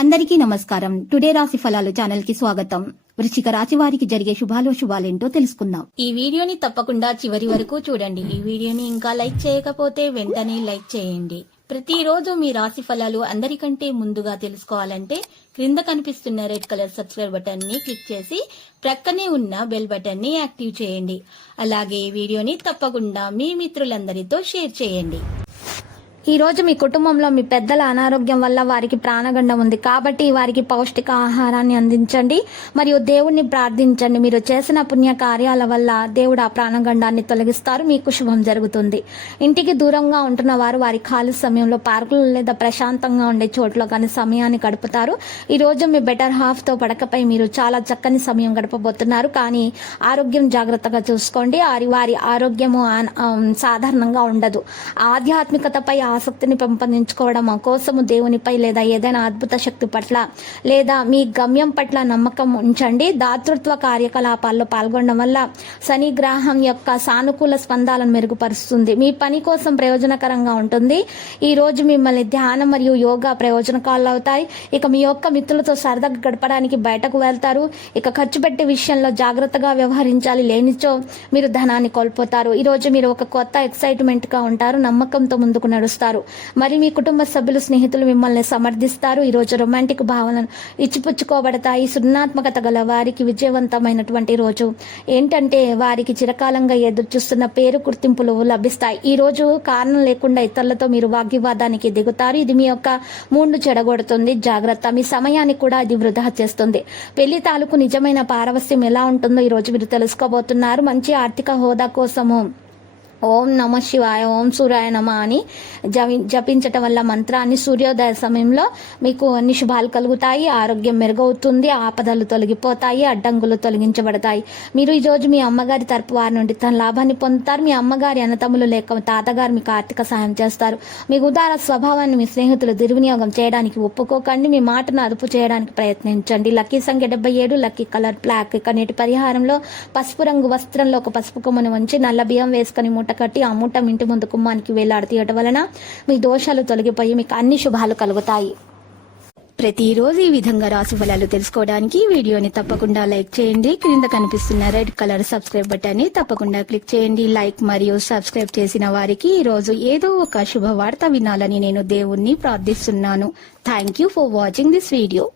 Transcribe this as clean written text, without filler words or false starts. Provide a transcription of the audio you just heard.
అందరికీ నమస్కారం. టుడే రాశి ఫలాలు ఛానల్ కి స్వాగతం. వృశ్చిక రాశి వారికి జరిగే శుభాలేంటో తెలుసుకుందాం. ఈ వీడియోని తప్పకుండా చివరి వరకు చూడండి. ఈ వీడియోని ఇంకా లైక్ చేయకపోతే వెంటనే లైక్ చేయండి. ప్రతిరోజు మీ రాశి ఫలాలు అందరికంటే ముందుగా తెలుసుకోవాలంటే క్రింద కనిపిస్తున్న రెడ్ కలర్ సబ్స్క్రైబ్ బటన్ ని క్లిక్ చేసి ప్రక్కనే ఉన్న బెల్ బటన్ ని యాక్టివ్ చేయండి. అలాగే ఈ వీడియోని తప్పకుండా మీ మిత్రులందరితో షేర్ చేయండి. ఈ రోజు మీ కుటుంబంలో మీ పెద్దల అనారోగ్యం వల్ల వారికి ప్రాణగండం ఉంది కాబట్టి వారికి పౌష్టిక ఆహారాన్ని అందించండి మరియు దేవుణ్ణి ప్రార్థించండి. మీరు చేసిన పుణ్య కార్యాల వల్ల దేవుడు ఆ ప్రాణగండాన్ని తొలగిస్తారు, మీకు శుభం జరుగుతుంది. ఇంటికి దూరంగా ఉంటున్న వారు వారి ఖాళీ సమయంలో పార్కులు లేదా ప్రశాంతంగా ఉండే చోట్ల కానీ సమయాన్ని గడుపుతారు. ఈ రోజు మీ బెటర్ హాఫ్ తో పడకపై మీరు చాలా చక్కని సమయం గడపబోతున్నారు. కానీ ఆరోగ్యం జాగ్రత్తగా చూసుకోండి. వారి ఆరోగ్యము సాధారణంగా ఉండదు. ఆధ్యాత్మికతపై ఆసక్తిని పెంపొందించుకోవడం కోసము దేవునిపై లేదా ఏదైనా అద్భుత శక్తి పట్ల లేదా మీ గమ్యం పట్ల నమ్మకం ఉంచండి. దాతృత్వ కార్యకలాపాల్లో పాల్గొనడం వల్ల శని గ్రహం యొక్క సానుకూల స్పందాలను మెరుగుపరుస్తుంది. మీ పని కోసం ప్రయోజనకరంగా ఉంటుంది. ఈ రోజు మిమ్మల్ని ధ్యానం మరియు యోగా ప్రయోజనకాలు అవుతాయి. ఇక మీ యొక్క మిత్రులతో సరదాగా గడపడానికి బయటకు వెళ్తారు. ఇక ఖర్చు పెట్టే విషయంలో జాగ్రత్తగా వ్యవహరించాలి, లేనిచో మీరు ధనాన్ని కోల్పోతారు. ఈ రోజు మీరు ఒక కొత్త ఎక్సైట్మెంట్ గా ఉంటారు, నమ్మకంతో ముందుకు నడుస్తారు. మరి మీ కుటుంబ సభ్యులు స్నేహితులు మిమ్మల్ని సమర్థిస్తారు. ఈ రోజు రొమాంటిక్ భావనలు ఇచ్చిపుచ్చుకోబడతాయి. సృజనాత్మకత గల వారికి విజయవంతమైనటువంటి రోజు. ఏంటంటే వారికి చిరకాలంగా ఎదురుచూస్తున్న పేరు గుర్తింపులు లభిస్తాయి. ఈ రోజు కారణం లేకుండా ఇతరులతో మీరు వాగ్వివాదానికి దిగుతారు. ఇది మీ యొక్క మూడ్ను చెడగొడుతుంది, జాగ్రత్త. మీ సమయాన్ని కూడా ఇది వృధా చేస్తుంది. పెళ్లి తాలూకు నిజమైన పారవస్యం ఎలా ఉంటుందో ఈ రోజు మీరు తెలుసుకోబోతున్నారు. మంచి ఆర్థిక హోదా కోసము ఓం నమ శివాయ, ఓం సూర్యాయ నమ అని జపించటం వల్ల మంత్రాన్ని సూర్యోదయ సమయంలో మీకు అన్ని శుభాలు కలుగుతాయి. ఆరోగ్యం మెరుగవుతుంది, ఆపదలు తొలగిపోతాయి, అడ్డంకులు తొలగించబడతాయి. మీరు ఈ రోజు మీ అమ్మగారి తరపు వారి నుండి తన లాభాన్ని పొందుతారు. మీ అమ్మగారి అన్నతమ్ములు లేక తాతగారు మీకు ఆర్థిక సహాయం చేస్తారు. మీ ఉదార స్వభావాన్ని మీ స్నేహితులు దుర్వినియోగం చేయడానికి ఒప్పుకోకండి. మీ మాటను అదుపు చేయడానికి ప్రయత్నించండి. లక్కీ సంఖ్య 77, లక్కీ కలర్ బ్లాక్. ఇక నేటి పరిహారంలో పసుపు రంగు వస్త్రంలో ఒక పసుపు కొమ్మను ఉంచి నల్ల బియ్యం వేసుకుని మూట కట్టి ఆ మూట ఇంటి ముందు కుమ్మానికి వేలాడతీయటం వలన మీ దోషాలు తొలగిపోయి మీకు అన్ని శుభాలు కలుగుతాయి. ప్రతిరోజు ఈ విధంగా రాశి ఫలాలు తెలుసుకోవడానికి వీడియోని తప్పకుండా లైక్ చేయండి. క్రింద కనిపిస్తున్న రెడ్ కలర్ సబ్స్క్రైబ్ బటన్ ని తప్పకుండా క్లిక్ చేయండి. లైక్ మరియు సబ్స్క్రైబ్ చేసిన వారికి ఈ రోజు ఏదో ఒక శుభవార్త వినాలని నేను దేవుణ్ణి ప్రార్థిస్తున్నాను. Thank you for watching this video.